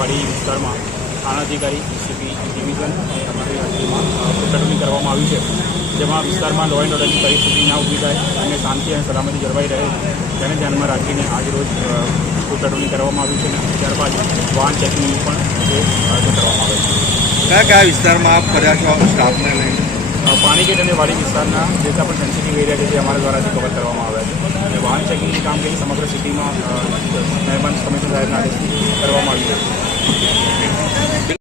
વાડી વિસ્તારમાં થાણા અધિકારી સીપી ડિવિઝન અને અમારી ટીમમાં પેટ્રોલિંગ કરવામાં આવ્યું છે, જેમાં વિસ્તારમાં લો એન્ડ ઓર્ડરની પરિસ્થિતિ ના ઊભી થાય અને શાંતિ અને સલામતી જળવાઈ રહે તેને ધ્યાનમાં રાખીને આજરોજ પેટ્રોલિંગ કરવામાં આવ્યું છે અને ત્યારબાદ વાહન ચેકિંગ પણ કરવામાં આવે છે. કયા કયા વિસ્તારમાં આપ ફર્યા છો સ્ટાફને લઈને? પાણીગેટ અને વાડી વિસ્તારના જેટલા પણ સેન્સિટિવ એરિયા છે તે અમારા દ્વારાથી કવર કરવામાં આવ્યા છે અને વાહન ચેકિંગની કામગીરી સમગ્ર સિટીમાં મહેરબાન કમિશનર સાહેબના આદેશથી કરવામાં આવી છે.